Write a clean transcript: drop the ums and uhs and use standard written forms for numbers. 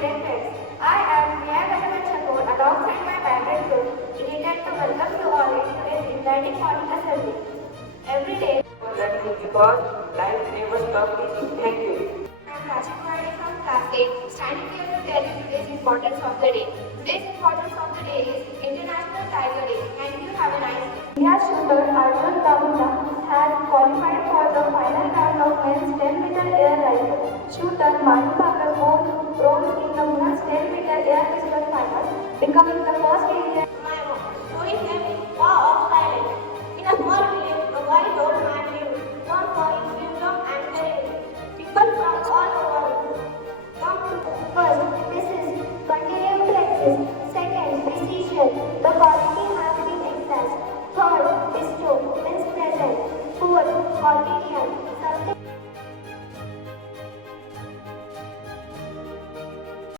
dear friends. I am alongside my favorite group, delighted to welcome you all in today's exciting morning assembly. Every day, Learning because life never stops teaching. Thank you. I am Rajkumari from class 8, standing here to tell you today's importance of the day. Today's importance of the day is International Tiger Day. Thank you. Have a nice day. India's shooter Arjun Davula has qualified for the final round of men's 10-meter air rifle. Shooter Manu Bhagat won bronze in the women's 10-meter air pistol final, becoming the first Indian. Showing them law of silence. In a small village, a wise old man lived, known for his wisdom and courage. People from all over come to First, this is continued to exist. Second, precision. The quality has been expressed. Third, bestow, means present. Fourth, quotidian. Something